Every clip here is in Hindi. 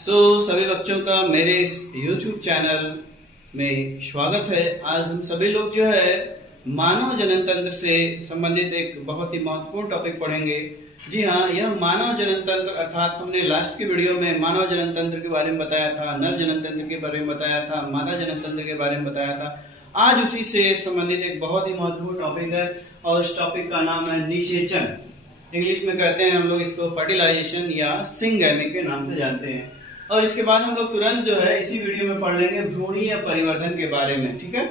सभी बच्चों का मेरे इस YouTube चैनल में स्वागत है। आज हम सभी लोग जो है मानव जनन तंत्र से संबंधित एक बहुत ही महत्वपूर्ण टॉपिक पढ़ेंगे। जी हाँ, यह मानव जनन तंत्र अर्थात हमने लास्ट की वीडियो में मानव जनन तंत्र के बारे में बताया था, नर जनन तंत्र के बारे में बताया था, मादा जनन तंत्र के बारे में बताया था। आज उसी से संबंधित एक बहुत ही महत्वपूर्ण टॉपिक है और इस टॉपिक का नाम है निषेचन। इंग्लिश में कहते हैं हम लोग इसको फर्टिलाइजेशन या सिंगैमी के नाम से जानते हैं। और इसके बाद हम लोग तुरंत जो है इसी वीडियो में पढ़ लेंगे भ्रूणीय परिवर्धन के बारे में। ठीक है,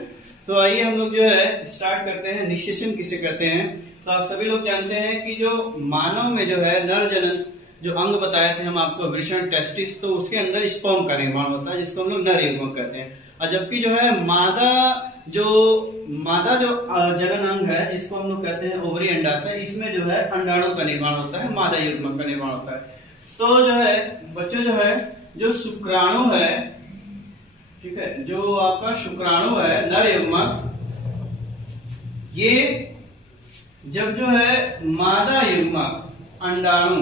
तो आइए हम लोग जो है स्टार्ट करते हैं। निषेचन किसे कहते हैं? तो आप सभी लोग जानते हैं कि जो मानव में जो है नर जनन जो अंग बताए थे हम आपको, वृषण टेस्टिस, तो उसके अंदर स्पर्म का निर्माण होता है जिसको हम लोग नर युग्मक कहते हैं। और जबकि जो है मादा जो जनन अंग है इसको हम लोग कहते हैं ओवरी अंडाशय, इसमें जो है अंडाणु का निर्माण होता है, मादा युग्मक का निर्माण होता है। तो जो है बच्चों जो है जो शुक्राणु है, ठीक है, जो आपका शुक्राणु है नर युग्मक, ये जब जो है मादा युग्मक अंडाणु,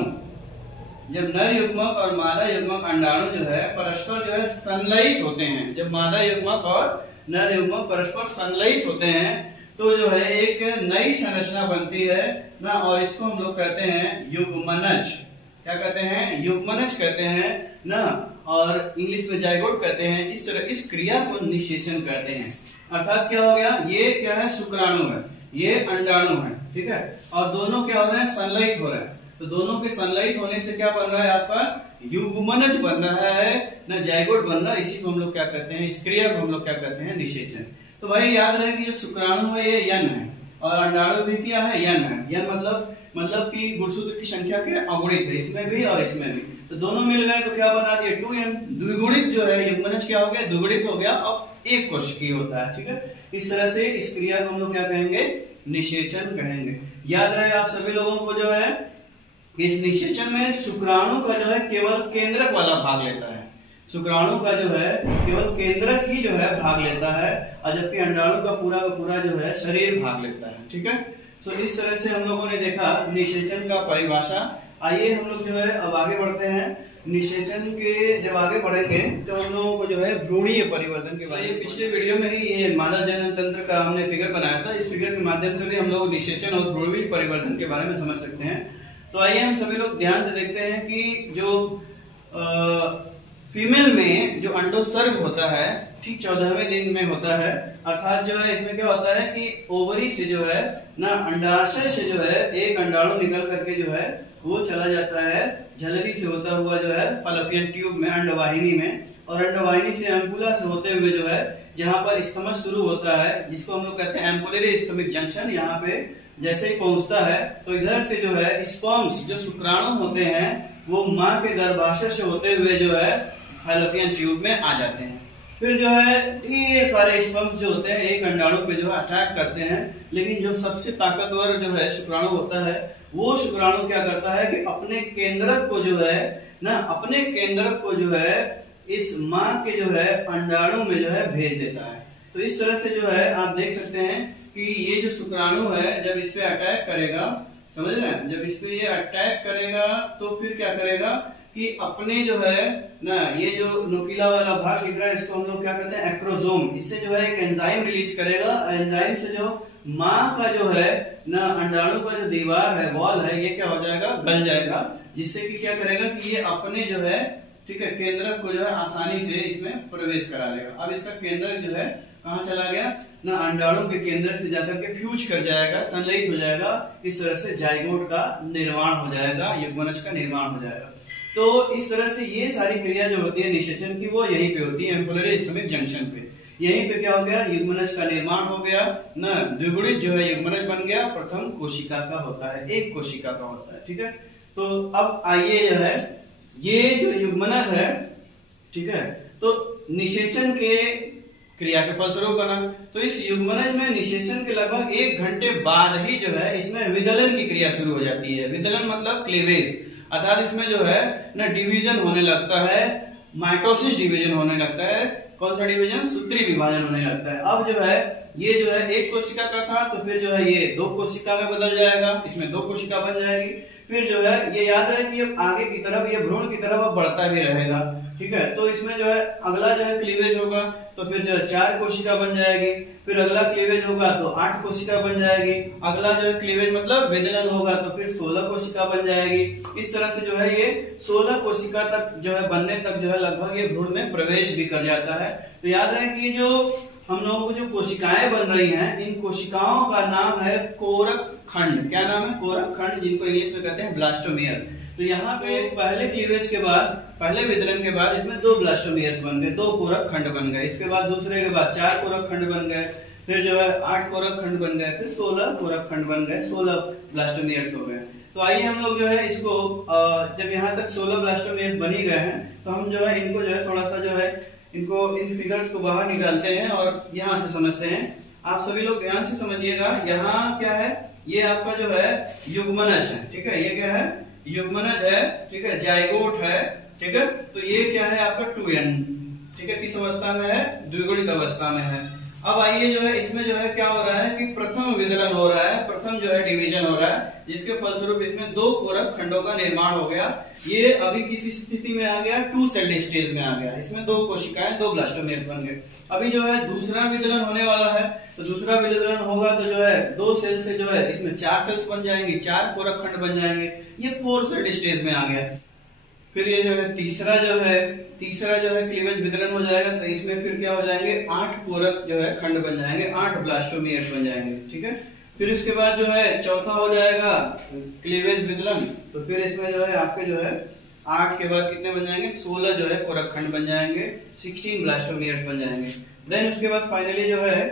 जब नर युग्मक और मादा युग्मक अंडाणु जो है परस्पर जो है संलयित होते हैं, जब मादा युग्मक और नर युग्मक परस्पर संलयित होते हैं तो जो है एक नई संरचना बनती है ना, और इसको हम लोग कहते हैं युग्मनज। क्या कहते हैं? युग्मनज कहते हैं ना, और इंग्लिश में जाइगोट कहते हैं। इस तरह इस क्रिया को निषेचन कहते हैं। अर्थात क्या हो गया, ये क्या है, शुक्राणु है, ये अंडाणु है, ठीक है, और दोनों क्या हो रहे हैं, संलयित हो रहे हैं। तो दोनों के संलयित होने से क्या बन रहा है, आपका युग्मनज बन रहा है ना, जाइगोट बन रहा है। इसी को हम लोग क्या कहते हैं, इस क्रिया को हम लोग क्या कहते हैं, निषेचन। तो भाई याद रहे कि जो शुक्राणु है ये यन है और अंडाणु भी क्या है, यन है। यन मतलब कि गुणसूत्र की संख्या के अगुणित है, इसमें भी और इसमें भी। तो दोनों मिल गए तो क्या बना दिए, 2n। द्विगुणित जो है युग्मनज क्या हो गया, द्विगुणित हो गया, अब एक कोशिकीय होता है। ठीक है, इस तरह से इस क्रिया को हम लोग क्या कहेंगे, निषेचन कहेंगे। याद रहे आप सभी लोगों को जो है इस निषेचन में शुक्राणु का जो है केवल केंद्रक वाला भाग लेता है, शुक्राणु का जो है केवल केंद्रक ही जो है भाग लेता है, और जबकि अंडाणु का पूरा जो है शरीर भाग लेता है। ठीक है, तो इस तरह से हम लोगों ने देखा निषेचन का परिभाषा। आइए हम लोग जो है अब आगे बढ़ते हैं। निषेचन के जब आगे बढ़ेंगे तो हम लोगों को जो है भ्रूणीय परिवर्तन के बारे में, पिछले वीडियो में ही ये मादा जनन तंत्र का हमने फिगर बनाया था। इस फिगर के माध्यम से भी हम लोग निषेचन और भ्रूणीय परिवर्तन के बारे में समझ सकते हैं। तो आइए हम सभी लोग ध्यान से देखते हैं कि जो फीमेल में जो अंडोत्सर्ग होता है ठीक 14वें दिन में होता है। अर्थात जो है इसमें क्या होता है कि ओवरी से जो है ना, अंडाशय से जो है एक अंडाणु निकल करके जो है वो चला जाता है झलरी से होता हुआ जो है फलोपियन ट्यूब में, अंडवाहिनी में, और अंडवाहिनी से एम्पुला से होते हुए जो है जहां पर स्तमक शुरू होता है, जिसको हम लोग कहते हैं एम्पुलरी स्टमक जंक्शन, यहाँ पे जैसे ही पहुंचता है तो इधर से जो है स्पर्म्स जो शुक्राणु होते हैं वो माँ के गर्भाशय से होते हुए जो है फैलोपियन ट्यूब में आ जाते हैं। फिर जो है ढेर सारे स्पर्म्स जो होते हैं एक अंडाणु पे जो है अट्रैक्ट करते हैं, लेकिन जो सबसे ताकतवर जो है शुक्राणु होता है वो शुक्राणु क्या करता है कि अपने केंद्रक को जो है ना, अपने केंद्रक को जो है इस माँ के जो है अंडाणु में जो है भेज देता है। तो इस तरह से जो है आप देख सकते हैं कि ये जो शुक्राणु है जब इस पे अटैक करेगा, समझ रहे हैं, जब इस पे ये अटैक करेगा तो फिर क्या करेगा कि अपने जो है ना, ये जो नुकीला वाला भाग दिख रहा है इसको हम लोग क्या कहते हैं, एक्रोसोम, इससे जो है एक एंजाइम रिलीज करेगा। एंजाइम से जो माँ का जो है ना अंडाणु का जो दीवार है, वॉल है, ये क्या हो जाएगा, गल जाएगा, जिससे कि क्या करेगा कि ये अपने जो है, ठीक है, केंद्रक को जो है आसानी से इसमें प्रवेश करा लेगा। अब इसका केंद्रक जो है कहाँ चला गया ना, अंडाणु के केंद्र से जाकर के फ्यूज कर जाएगा, संलयित हो जाएगा। इस तरह से जाइगोट का निर्माण हो जाएगा, युग्मनज का निर्माण हो जाएगा। तो इस तरह से ये सारी क्रिया जो होती है निषेचन की वो यहीं पे होती है, एम्पुलरी स्टमक जंक्शन पे। यहीं पे क्या हो गया, युग्मनज का निर्माण हो गया ना, द्विगुणित जो है युग्मनज बन गया, प्रथम कोशिका का होता है, एक कोशिका का होता है। ठीक है, तो अब आइए जो है ये जो युग्मनज है, ठीक है, तो निषेचन के क्रिया के फलस्वरूप बना। तो इस युग्मनज में निषेचन के लगभग 1 घंटे बाद ही जो है इसमें विदलन की क्रिया शुरू हो जाती है। विदलन मतलब क्लीवेज, अर्थात इसमें जो है ना डिवीजन होने लगता है, माइटोसिस डिवीजन होने लगता है। कौन सा डिवीजन? सूत्री विभाजन होने लगता है। अब जो है ये जो है एक कोशिका का था तो फिर जो है ये 2 कोशिका में बदल जाएगा, इसमें 2 कोशिका बन जाएगी। फिर जो है ये याद रहे कि आगे की तरफ ये भ्रूण की तरफ बढ़ता भी रहेगा, ठीक है। तो इसमें जो है अगला जो है क्लीवेज होगा तो फिर जो है 4 कोशिका बन जाएगी, फिर अगला क्लीवेज होगा तो 8 कोशिका बन जाएगी, अगला जो है क्लीवेज मतलब विदलन होगा तो फिर 16 कोशिका बन जाएगी। इस तरह से जो है ये 16 कोशिका तक जो है बनने तक जो है लगभग ये भ्रूण में प्रवेश भी कर जाता है। तो याद रहे कि ये जो हम लोगों को जो कोशिकाएं बन रही हैं, इन कोशिकाओं का नाम है कोरक खंड। क्या नाम है? कोरक खंड, जिनको इंग्लिश में कहते हैं ब्लास्टोमियर। तो यहाँ पे पहले क्लीवेज के बाद, पहले विदलन के बाद इसमें 2 ब्लास्टोमियर्स बन गए, 2 कोरक खंड बन गए। इसके बाद दूसरे के बाद 4 कोरक खंड बन गए, फिर जो है 8 कोरक खंड बन गए, फिर 16 कोरक खंड बन गए, 16 ब्लास्टोमियर्स हो गए। तो आइए हम लोग जो है इसको जब यहाँ तक 16 ब्लास्टोमियर्स बन ही गए हैं तो हम जो है इनको जो है थोड़ा सा जो है इनको इन फिगर्स को बाहर निकालते हैं और यहाँ से समझते हैं। आप सभी लोग ध्यान से समझिएगा। यहाँ क्या है? ये आपका जो है युग्मनज है, ठीक है। ये क्या है? युग्मनज है, ठीक है। जाइगोट है, ठीक है। तो ये क्या है आपका 2n, ठीक है। किस अवस्था में है? द्विगुणित अवस्था में है। अब आइए जो है इसमें जो है क्या हो रहा है कि प्रथम विदलन हो रहा है, प्रथम जो है डिवीजन हो रहा है, जिसके फलस्वरूप इसमें 2 कोरक खंडों का निर्माण हो गया। ये अभी किसी स्थिति में आ गया? 2 सेल्ड स्टेज में आ गया। इसमें 2 कोशिकाएं, 2 ब्लास्टोमियर्स बन गए। अभी जो है दूसरा विदलन होने वाला है, तो दूसरा विदलन होगा तो जो है 2 सेल से जो है इसमें 4 सेल्स बन जाएंगे, 4 कोरक खंड बन जाएंगे। ये 4 सेल्ड स्टेज में आ गया। फिर ये जो है तीसरा जो है क्लीवेज विदलन हो जाएगा, तो इसमें फिर क्या हो जाएंगे? 8 कोरक जो है खंड बन जाएंगे, 8 ब्लास्टोमियर्स बन जाएंगे, ठीक है। फिर इसके बाद जो है चौथा हो जाएगा क्लीवेज विदलन, तो फिर इसमें जो है आपके जो है 8 के बाद कितने बन जाएंगे? 16 जो है कोरक खंड बन जाएंगे, 16 ब्लास्टोमियर्स बन जाएंगे। देन उसके बाद फाइनली जो है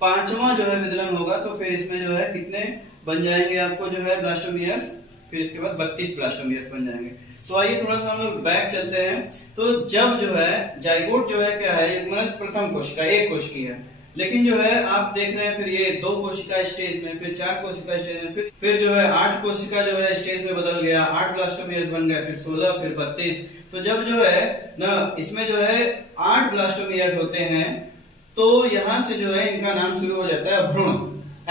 5वां जो है विदलन होगा, तो फिर इसमें जो है कितने बन जाएंगे आपको जो है ब्लास्टोमियर्स? फिर इसके बाद 32 ब्लास्टोमियर्स बन जाएंगे। तो आइए थोड़ा सा हम लोग बैक चलते हैं। तो जब जो है जाइगोट जो है क्या है? मतलब प्रथम कोशिका, एक कोशिकी है, लेकिन जो है आप देख रहे हैं फिर ये 2 कोशिका स्टेज में, फिर 4 कोशिका स्टेज में, फिर जो है 8 कोशिका जो है स्टेज में बदल गया, 8 ब्लास्टोमियर्स बन गया, फिर 16, फिर 32। तो जब जो है ना इसमें जो है 8 ब्लास्टोमियर्स होते हैं, तो यहां से जो है इनका नाम शुरू हो जाता है भ्रूण,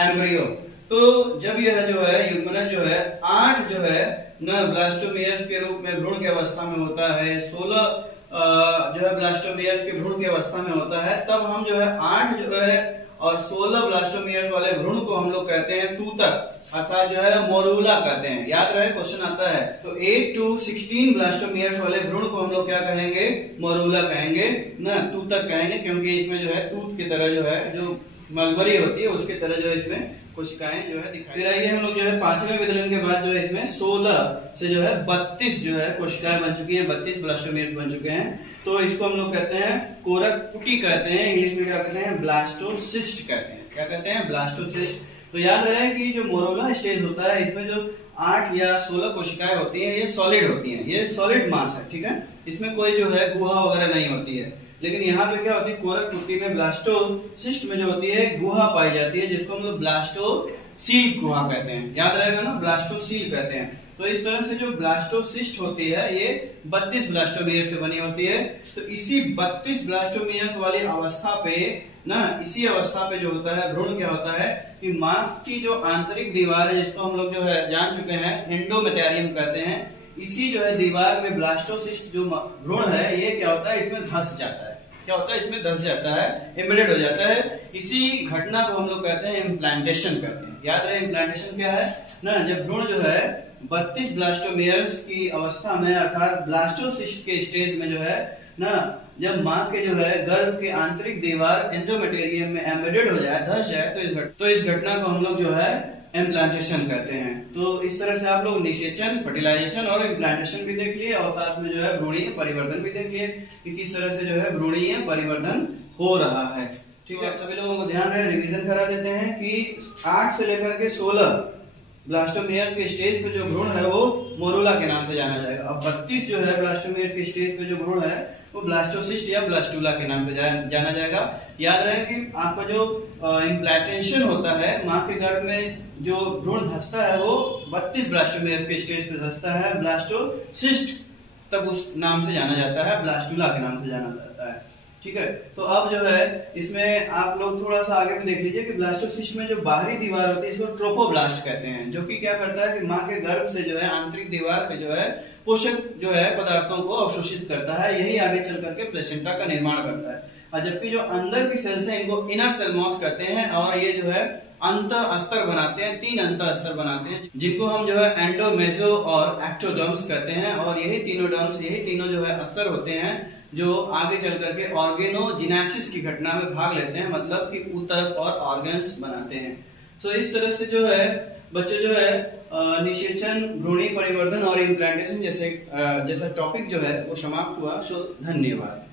एम्ब्रियो। तो जब यह जो है युग्मनज जो है 8 जो है न ब्लास्टोमियर्स के रूप में भ्रूण की अवस्था में होता है, 16 जो है ब्लास्टोमियर्स के भ्रूण की अवस्था में होता है, तब हम जो है 8 जो है और 16 ब्लास्टोमियर्स वाले भ्रूण को हम लोग कहते हैं तूतक, अर्थात जो है मोरूला कहते हैं। याद रहे, क्वेश्चन आता है। तो 8 to 16 ब्लास्टोमियर्स वाले भ्रूण को हम लोग क्या कहेंगे? मोरूला कहेंगे, ना तूतक कहेंगे, क्योंकि इसमें जो है तूत की तरह जो है जो मलबरी होती है उसकी तरह जो है इसमें कोशिकाएं जो है दिखाई। फिर आइए हम लोग जो है 5वें विदलन के बाद जो है इसमें 16 से जो है 32 जो है कोशिकाएं बन चुकी है, 32 ब्लास्टोमियर्स बन चुके हैं। तो इसको हम लोग कहते हैं कोरक कुटी कहते हैं, इंग्लिश में क्या कहते हैं? ब्लास्टोसिस्ट कहते हैं। क्या कहते हैं? ब्लास्टोसिस्ट। तो याद रहे कि जो मोरूला स्टेज होता है, इसमें जो 8 या 16 कोशिकाएं होती हैं, ये सॉलिड होती हैं, ये सॉलिड मास है, ठीक है। इसमें कोई जो है गुहा वगैरह नहीं होती है। लेकिन यहाँ पे क्या होती है? कोरक कुटी में ब्लास्टोसिस्ट में जो होती है गुहा पाई जाती है, जिसको हम लोग ब्लास्टोसील गुहा कहते हैं। याद रहेगा ना, ब्लास्टोसील कहते हैं। तो इस तरह से जो ब्लास्टोसिस्ट होती है ये 32 ब्लास्टोमियर से बनी होती है। तो इसी 32 ब्लास्टोमियर्स वाली अवस्था पे ना, इसी अवस्था पे जो होता है भ्रूण क्या होता है कि मां की जो आंतरिक दीवार है, जिसको हम लोग जो है जान चुके हैं एंडोमेटेरियम कहते हैं, इसी जो है दीवार में ब्लास्टोसिस्ट जो भ्रूण है ये क्या होता है? इसमें धंस जाता है। क्या होता है? इसमें धंस जाता है, एम्बेडेड हो जाता है। इसी घटना को हम लोग कहते हैं इम्प्लांटेशन कहते हैं। याद रहे इम्प्लांटेशन क्या है ना, जब भ्रूण जो है 32 ब्लास्टोमियर्स की अवस्था में अर्थात ब्लास्टोसिस्ट के स्टेज में जो है ना, जब मां के जो है गर्भ के आंतरिक दीवार एंडोमेटेरियम में एम्बेडेड हो जाए, धंस जाए, तो इस घटना को हम लोग जो है इम्प्लांटेशन कहते हैं। तो इस तरह से आप लोग निषेचन, फर्टिलाइजेशन और इम्प्लांटेशन भी देख लिए, और साथ में जो है भ्रूणीय परिवर्तन भी देख लिए कि किस तरह से जो है भ्रूणीय परिवर्तन हो रहा है, ठीक है। सभी लोगों को ध्यान रहे, रिवीजन करा देते हैं कि 8 से लेकर के 16 ब्लास्टोमियर्स के स्टेज पे जो भ्रूण है वो मोरूला के नाम से जाना जाएगा। अब 32 जो है ब्लास्टोमियर्स के स्टेज पे जो भ्रूण है वो ब्लास्टोसिस्ट या ब्लास्टूला के नाम पे जाना जाएगा। याद रहे कि आपका जो इम्प्लांटेशन होता है, मां के गर्भ में जो भ्रूण धंसता है वो 32 ब्लास्टोमियर्स के स्टेज पे धंसता है, ब्लास्टोसिस्ट तब उस नाम से जाना जाता है, ब्लास्टूला के नाम से जाना जाता है। ठीक है। तो अब जो है इसमें आप लोग थोड़ा सा आगे में देख लीजिए कि ब्लास्टोसिस्ट में जो बाहरी दीवार होती है इसको ट्रोफोब्लास्ट कहते हैं, जो कि क्या करता है कि माँ के गर्भ से जो है आंतरिक दीवार से जो है पोषक जो है पदार्थों को अवशोषित करता है, यही आगे चल करके प्लेसेंटा का निर्माण करता है। और जबकि जो अंदर की सेल्स है इनको इनर सेल मॉस कहते हैं, और ये जो है अंत अस्तर बनाते हैं, 3 अंत अस्तर बनाते हैं, जिनको हम जो है एंडो, मेसो और एक्टोडर्म्स कहते हैं। और यही तीनों जो है अस्तर होते हैं जो आगे चल करके ऑर्गेनोजिनेसिस की घटना में भाग लेते हैं, मतलब कि ऊतक और ऑर्गन्स बनाते हैं। तो इस तरह से जो है बच्चे जो है निषेचन, भ्रूणी परिवर्धन और इम्प्लांटेशन जैसा टॉपिक जो है वो समाप्त हुआ। सो धन्यवाद।